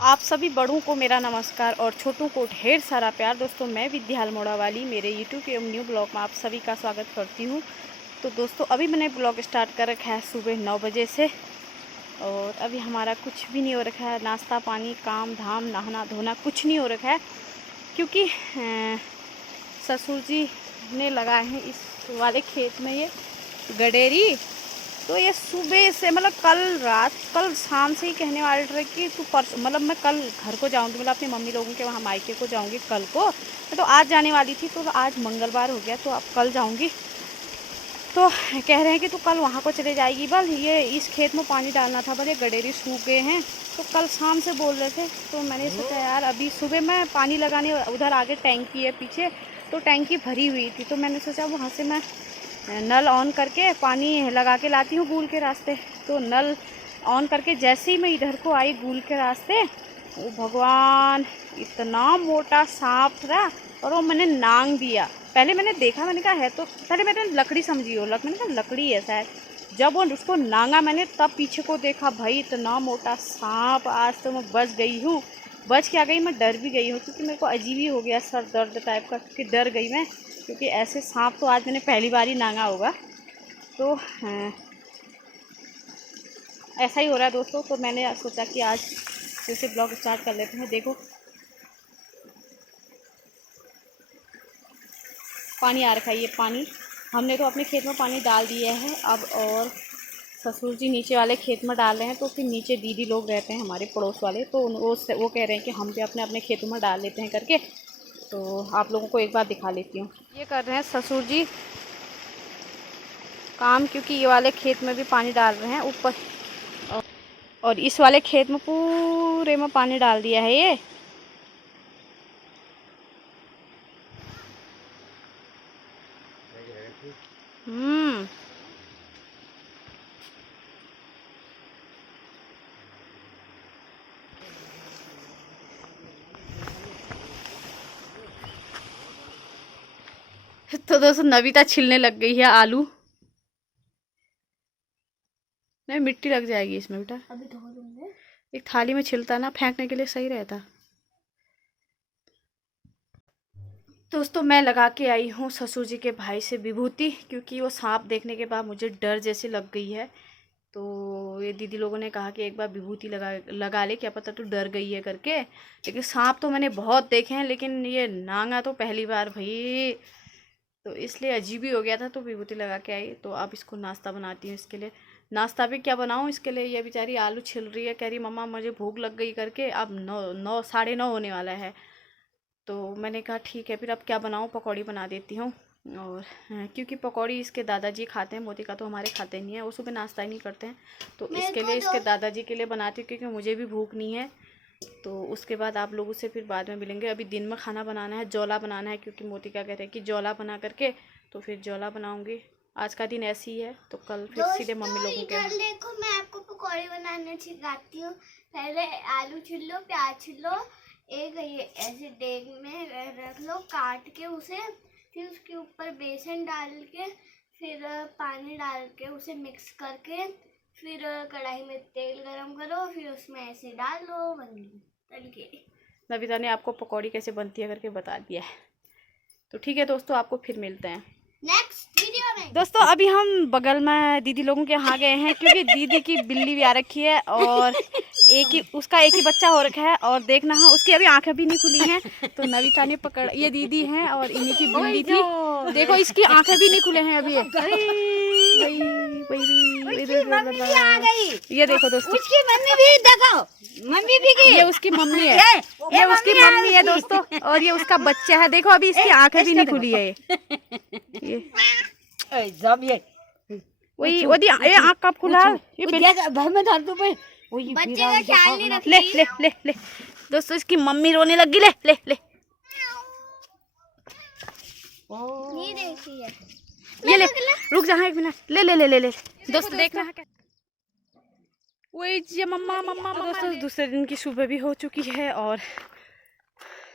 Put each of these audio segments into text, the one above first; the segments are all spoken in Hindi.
आप सभी बड़ों को मेरा नमस्कार और छोटों को ढेर सारा प्यार। दोस्तों मैं विद्या अल्मोड़ा वाली मेरे यूट्यूब के न्यू ब्लॉग में आप सभी का स्वागत करती हूँ। तो दोस्तों अभी मैंने ब्लॉग स्टार्ट कर रखा है सुबह 9 बजे से और अभी हमारा कुछ भी नहीं हो रखा है। नाश्ता पानी काम धाम नहाना धोना कुछ नहीं हो रखा है क्योंकि ससुर जी ने लगाए हैं इस वाले खेत में ये गडेरी। तो ये सुबह से मतलब कल शाम से ही कहने वाले रहे कि तू मतलब मैं कल घर को जाऊंगी, मतलब अपनी मम्मी लोगों के वहाँ मायके को जाऊंगी कल को। मैं तो आज जाने वाली थी, तो आज मंगलवार हो गया तो अब कल जाऊंगी। तो कह रहे हैं कि तू कल वहाँ को चले जाएगी। बल ये इस खेत में पानी डालना था, बल ये गडेरी सूख गए हैं। तो कल शाम से बोल रहे थे, तो मैंने सोचा यार अभी सुबह मैं पानी लगाने उधर आगे टैंकी है पीछे, तो टैंकी भरी हुई थी, तो मैंने सोचा वहाँ से मैं नल ऑन करके पानी लगा के लाती हूँ गूल के रास्ते। तो नल ऑन करके जैसे ही मैं इधर को आई गूल के रास्ते, वो भगवान इतना मोटा सांप था और वो मैंने नांग दिया। पहले मैंने देखा, मैंने कहा है, तो पहले मैंने लकड़ी समझी हो, मैंने कहा लकड़ी है शायद। जब वो उसको नांगा मैंने तब पीछे को देखा, भाई इतना मोटा सांप। आज तो मैं बच गई हूँ, बच के आ गई। मैं डर भी गई हूँ क्योंकि मेरे को अजीब ही हो गया सर दर्द टाइप का, क्योंकि डर गई मैं, क्योंकि ऐसे सांप तो आज मैंने पहली बार ही नांगा होगा। तो ऐसा ही हो रहा है दोस्तों। तो मैंने सोचा कि आज फिर से ब्लॉग स्टार्ट कर लेते हैं। देखो पानी आ रखा है, ये पानी हमने तो अपने खेत में पानी डाल दिया है अब, और ससुर जी नीचे वाले खेत में डाल रहे हैं। तो फिर नीचे दीदी लोग रहते हैं हमारे पड़ोस वाले, तो वो कह रहे हैं कि हम भी अपने अपने खेतों में डाल लेते हैं करके। तो आप लोगों को एक बार दिखा लेती हूँ। ये कर रहे हैं ससुर जी काम, क्योंकि ये वाले खेत में भी पानी डाल रहे हैं ऊपर, और इस वाले खेत में पूरे में पानी डाल दिया है ये। हम्म तो दोस्तों नविता छिलने लग गई है आलू। नहीं मिट्टी लग जाएगी इसमें बेटा, अभी धो दूंगे। एक थाली में छिलता ना, फेंकने के लिए सही रहता। दोस्तों मैं लगा के आई हूँ ससुर जी के भाई से विभूति, क्योंकि वो सांप देखने के बाद मुझे डर जैसी लग गई है। तो ये दीदी लोगों ने कहा कि एक बार विभूति लगा ले, क्या पता तू डर गई है करके। लेकिन सांप तो मैंने बहुत देखे हैं, लेकिन ये नांगा तो पहली बार भाई, तो इसलिए अजीब ही हो गया था। तो विभूति लगा के आई। तो अब इसको नाश्ता बनाती हूँ। इसके लिए नाश्ता भी क्या बनाऊँ, इसके लिए ये बेचारी आलू छिल रही है, कह रही मम्मा मुझे भूख लग गई करके। अब 9 साढ़े 9 होने वाला है। तो मैंने कहा ठीक है, फिर अब क्या बनाऊँ, पकौड़ी बना देती हूँ। और क्योंकि पकौड़ी इसके दादाजी खाते हैं, मोती का तो हमारे खाते नहीं है, वो सुबह नाश्ता ही नहीं करते हैं। तो इसके लिए इसके दादाजी के लिए बनाती हूँ, क्योंकि मुझे भी भूख नहीं है। तो उसके बाद आप लोगों से फिर बाद में मिलेंगे। अभी दिन में खाना बनाना है, जौला बनाना है, क्योंकि मोती का कहते हैं कि जौला बना करके तो फिर जौला बनाऊंगी। आज का दिन ऐसी ही है, तो कल फिर सीधे मम्मी लोगों के। देखो मैं आपको पकौड़ी बनाने सिखाती हूँ। पहले आलू छिल लो, प्याज छिल लो, एक ये ऐसे देग में रख लो काट के उसे, फिर उसके ऊपर बेसन डाल के, फिर पानी डाल के उसे मिक्स करके, फिर कढ़ाई में तेल गरम करो, फिर उसमें ऐसे डाल दो, बन गई तल के। नविता ने आपको पकौड़ी कैसे बनती है करके बता दिया है। तो ठीक है दोस्तों, आपको फिर मिलते हैं नेक्स्ट वीडियो में। दोस्तों अभी हम बगल में दीदी लोगों के यहाँ गए हैं, क्योंकि दीदी की बिल्ली भी आ रखी है, और उसका एक ही बच्चा हो रखा है। और देखना है उसकी अभी आंखें भी नहीं खुली हैं। तो नविता ने पकड़, ये दीदी हैं और इन्हीं की बिल्ली थी। देखो इसकी आंखें भी नहीं खुले हैं अभी। ये देखो दोस्तों, उसकी मम्मी भी देखो, मम्मी भी की। ये उसकी मम्मी है, ये उसकी मम्मी है दोस्तों, और ये उसका बच्चा है। देखो अभी इसकी आंखें भी नहीं खुली है ये वही ये आँख कब खुला, ये बच्चे का ख्याल नहीं रख ले ले ले ले दोस्तों, इसकी मम्मी रोने लगी। ले ले ले नहीं देखी है ये ले, रुक जा एक मिनट, ले ले ले ले ले दोस्तों देख रहा है वही ये मम्मा मम्मा। दोस्तों दूसरे दिन की सुबह भी हो चुकी है और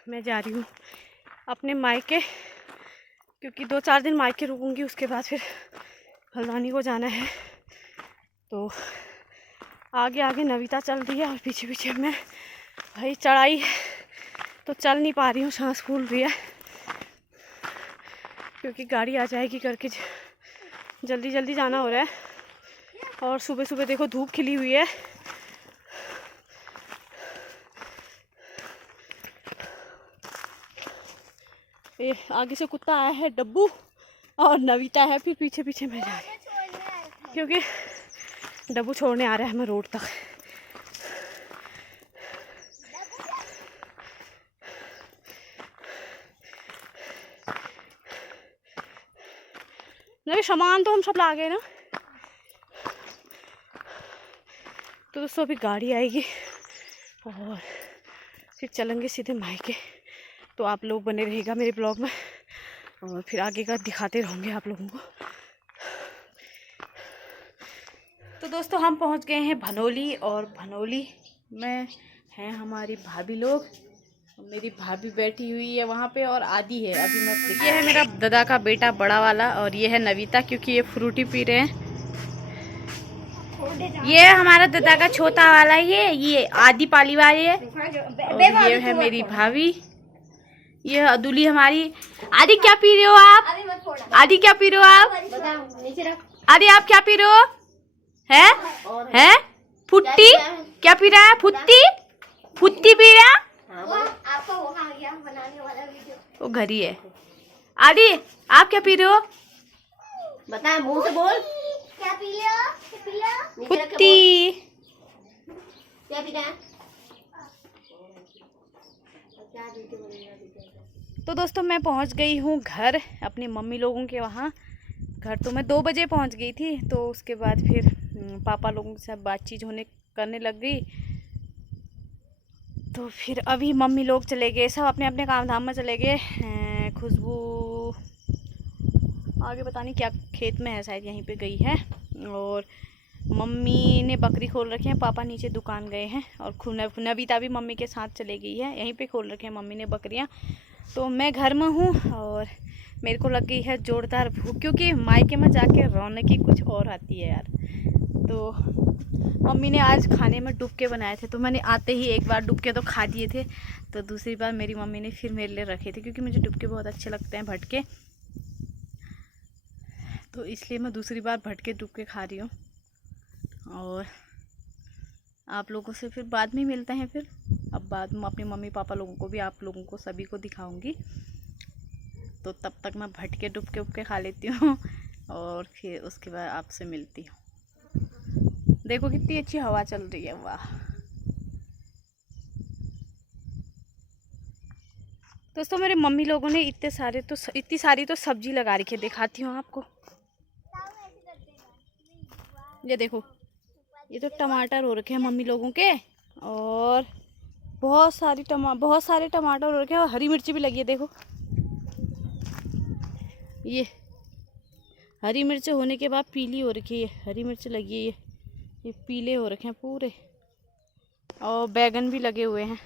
मैं जा रही हूँ अपने मायके, क्योंकि 2-4 दिन मायके रुकूंगी, उसके बाद फिर हल्द्वानी को जाना है। तो आगे आगे नविता चल रही है और पीछे पीछे मैं भाई चढ़ाई तो चल नहीं पा रही हूँ, सांस फूल रही है क्योंकि गाड़ी आ जाएगी करके जल्दी जल्दी जाना हो रहा है। और सुबह सुबह देखो धूप खिली हुई है। ये आगे से कुत्ता आया है डब्बू, और नवीता है फिर पीछे पीछे मैं जा रही हूँ क्योंकि डब्बू छोड़ने आ रहा है हमें रोड तक। नहीं सामान तो हम सब ला गए ना। तो दोस्तों अभी गाड़ी आएगी और फिर चलेंगे सीधे मायके। तो आप लोग बने रहेगा मेरे ब्लॉग में और फिर आगे का दिखाते रहूँगे आप लोगों को। तो दोस्तों हम पहुँच गए हैं भनोली, और भनोली में हैं हमारी भाभी लोग। मेरी भाभी बैठी हुई है वहाँ पे और आदि है। अभी मैं ये है मेरा दादा का बेटा बड़ा वाला, और ये है नवीता क्योंकि ये फ्रूटी पी रहे हैं। ये हमारा दादा का छोटा वाला, ये आदि पाली वाली है। और ये है मेरी भाभी, ये अदुली हमारी। आदि क्या पी रहे हो आप? आदि क्या पी रहे हो आप? आदि आप क्या पी रहे हो? है फुट्टी? क्या पी रहा है? फुट्टी पी रहा? वो घर ही है। आदि आप क्या पी रहे हो? बता, मुंह से बोल। क्या पी रहे हो? फुट्टी। क्या पी रहा है? तो दोस्तों मैं पहुंच गई हूँ घर अपनी मम्मी लोगों के वहाँ। घर तो मैं 2 बजे पहुंच गई थी। तो उसके बाद फिर पापा लोगों के साथ बातचीत करने लग गई। तो फिर अभी मम्मी लोग चले गए, सब अपने अपने काम धाम में चले गए। खुशबू आगे पता नहीं क्या खेत में है, शायद यहीं पे गई है। और मम्मी ने बकरी खोल रखी है, पापा नीचे दुकान गए हैं। और नवीता भी मम्मी के साथ चले गई है, यहीं पे खोल रखे हैं मम्मी ने बकरियां। तो मैं घर में हूँ और मेरे को लग गई है जोरदार भूख, क्योंकि मायके में जाके रौनक ही कुछ और आती है यार। तो मम्मी ने आज खाने में डुबके बनाए थे, तो मैंने आते ही एक बार डुबके तो खा दिए थे। तो दूसरी बार मेरी मम्मी ने फिर मेरे लिए रखे थे, क्योंकि मुझे डुबके बहुत अच्छे लगते हैं, भटके। तो इसलिए मैं दूसरी बार भटके डुबके खा रही हूँ। और आप लोगों से फिर बाद में मिलते हैं। फिर अब बाद में अपने मम्मी पापा लोगों को भी, आप लोगों को सभी को दिखाऊंगी। तो तब तक मैं भटके डुबके उपके खा लेती हूँ और फिर उसके बाद आपसे मिलती हूँ। देखो कितनी अच्छी हवा चल रही है, वाह। दोस्तों मेरे मम्मी लोगों ने इतनी सारी तो सब्जी लगा रखी है, दिखाती हूँ आपको। ये देखो, ये तो टमाटर हो रखे हैं मम्मी लोगों के, और बहुत सारे टमाटर हो रखे हैं, और हरी मिर्ची भी लगी है। देखो ये हरी मिर्च होने के बाद पीली हो रखी है, हरी मिर्च लगी है, ये पीले हो रखे हैं पूरे। और बैगन भी लगे हुए हैं।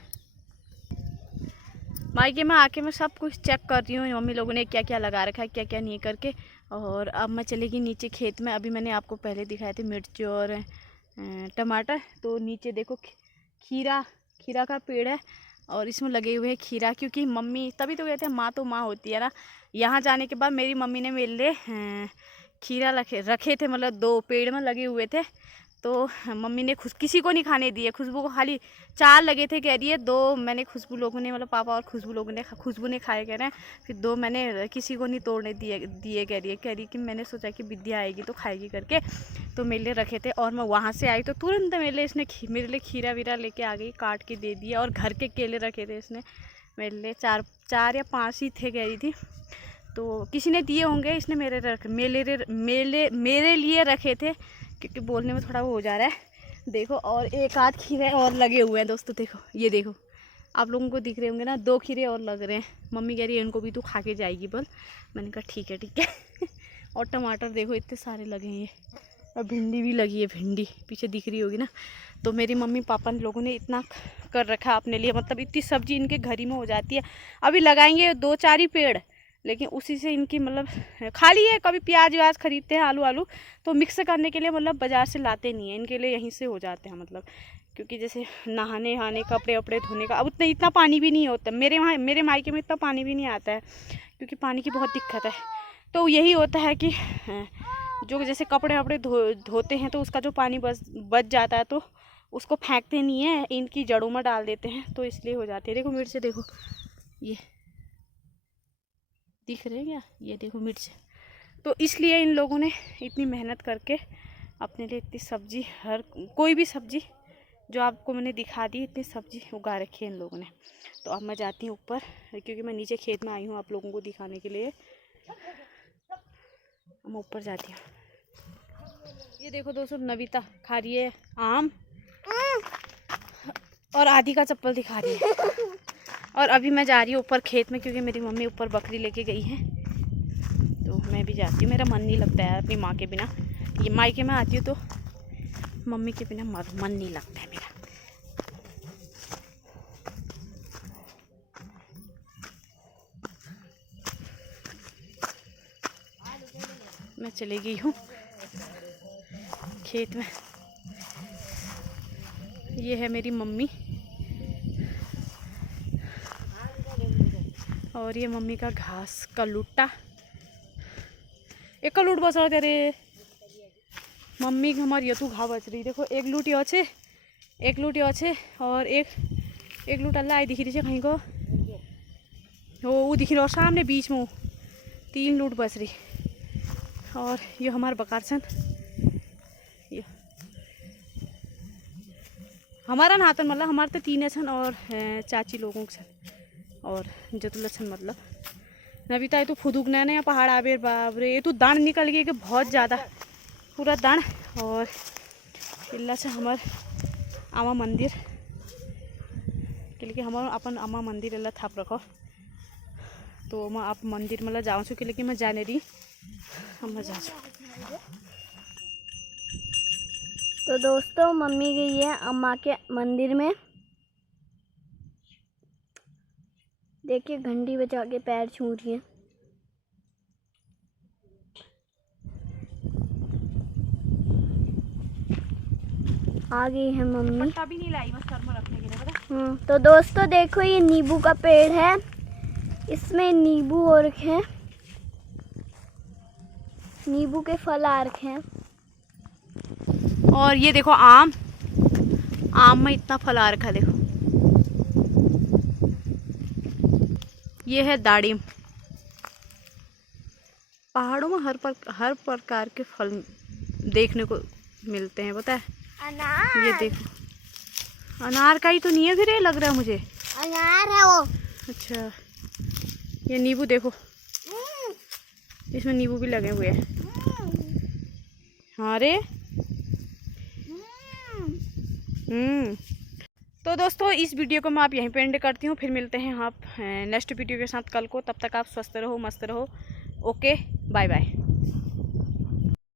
मायके में आके मैं सब कुछ चेक कर रही हूँ मम्मी लोगों ने क्या क्या लगा रखा है, क्या क्या नहीं करके। और अब मैं चलेगी नीचे खेत में। अभी मैंने आपको पहले दिखाए थे मिर्च और टमाटर। तो नीचे देखो खीरा का पेड़ है, और इसमें लगे हुए हैं खीरा, क्योंकि मम्मी तभी तो कहते हैं माँ तो माँ होती है ना। यहाँ जाने के बाद मेरी मम्मी ने मेरे लिए खीरा रखे थे, मतलब 2 पेड़ में लगे हुए थे। तो मम्मी ने किसी को नहीं खाने दिए, खुशबू को खाली 4 लगे थे कह रही है। 2 मैंने खुशबू लोगों ने, मतलब पापा और खुशबू ने खाए कह रहे हैं। फिर 2 मैंने किसी को नहीं तोड़ने दिए कह रही कि मैंने सोचा कि विद्या आएगी तो खाएगी करके, तो मेरे लिए रखे थे। और मैं वहाँ से आई तो तुरंत मेरे लिए खीरा वीरा लेके आ गई, काट के दे दिया। और घर के केले रखे थे इसने मेरे लिए, 4 या 5 ही थे कह रही थी। तो किसी ने दिए होंगे, इसने मेरे लिए रखे थे, क्योंकि बोलने में थोड़ा वो हो जा रहा है। देखो और एक आध खीरे और लगे हुए हैं दोस्तों। देखो ये देखो, आप लोगों को दिख रहे होंगे ना, 2 खीरे और लग रहे हैं। मम्मी कह रही है इनको भी तू खा के जाएगी बोल। मैंने कहा ठीक है। और टमाटर देखो इतने सारे लगे हैं ये, और भिंडी भी लगी है, भिंडी पीछे दिख रही होगी ना। तो मेरी मम्मी पापा लोगों ने इतना कर रखा अपने लिए, मतलब इतनी सब्जी इनके घर ही में हो जाती है। अभी लगाएंगे 2-4 ही पेड़, लेकिन उसी से इनकी मतलब खाली है। कभी प्याज व्याज खरीदते हैं, आलू तो मिक्स करने के लिए मतलब बाज़ार से लाते नहीं हैं, इनके लिए यहीं से हो जाते हैं। मतलब क्योंकि जैसे नहाने वहाने कपड़े वपड़े धोने का अब उतना इतना पानी भी नहीं होता। मेरे मायके में इतना पानी भी नहीं आता है क्योंकि पानी की बहुत दिक्कत है। तो यही होता है कि जो जैसे कपड़े वपड़े धोते हैं तो उसका जो पानी बच जाता है तो उसको फेंकते नहीं है, इनकी जड़ों में डाल देते हैं, तो इसलिए हो जाती है। देखो मिर्च, देखो ये दिख रहे हैं क्या, ये देखो मिर्च। तो इसलिए इन लोगों ने इतनी मेहनत करके अपने लिए इतनी सब्जी, हर कोई भी सब्जी जो आपको मैंने दिखा दी, इतनी सब्जी उगा रखी है इन लोगों ने। तो अब मैं जाती हूँ ऊपर क्योंकि मैं नीचे खेत में आई हूँ आप लोगों को दिखाने के लिए। मैं ऊपर जाती हूँ। ये देखो दोस्तों, नविता खा रही है आम और आदि का चप्पल दिखा रही है। और अभी मैं जा रही हूँ ऊपर खेत में क्योंकि मेरी मम्मी ऊपर बकरी लेके गई है, तो मैं भी जाती हूँ। मेरा मन नहीं लगता है अपनी माँ के बिना। ये मायके में आती हूँ तो मम्मी के बिना मन नहीं लगता है मेरा। मैं चली गई हूँ खेत में। ये है मेरी मम्मी और ये मम्मी का घास का लुट्टा। एक का लूट बच रहा रे मम्मी हमारी तू घा बच रही। देखो एक लूटी अच्छे, एक लूटी अच्छे और एक लूट अल्लाह दिख रही है कहीं को, वो दिख रही और सामने बीच में 3 लूट बच रही। और ये हमारे बकार छन, ये हमारा नातन मतलब हमारे तो 3 छन और चाची लोगों के छन और जतुल छन। मतलब नविता ये तो फुदुक नया पहाड़ आवे बाप रे, ये तो दान निकल गई कि बहुत ज़्यादा पूरा दान। और इल्ला से हमार आमा मंदिर क्योंकि हमारा अपन आमा मंदिर अल्लाह थाप रखो, तो मैं आप मंदिर मतलब जाऊँ छू क्योंकि मैं जाने रही हम जा। तो दोस्तों मम्मी गई है अम्मा के मंदिर में। देखिए घंटी बजा के पैर छू रही है। आ गई है मम्मी। पत्ता भी नहीं लाई बस सर में रखने के लिए पता। तो दोस्तों देखो ये नींबू का पेड़ है, इसमें नींबू हो रखे हैं, नींबू के फल आ रखे हैं। और ये देखो आम में इतना फल आ रखा है देखो। ये है दाड़िम। पहाड़ों में हर प्रकार के फल देखने को मिलते हैं पता है। अनार, ये देखो अनार का ही तो नहीं है फिर, ये लग रहा है मुझे अनार है वो। अच्छा ये नींबू देखो, इसमें नींबू भी लगे हुए हैं। हाँ रे तो दोस्तों इस वीडियो को मैं आप यहीं पे एंड करती हूँ। फिर मिलते हैं आप नेक्स्ट वीडियो के साथ कल को। तब तक आप स्वस्थ रहो, मस्त रहो। Okay bye bye.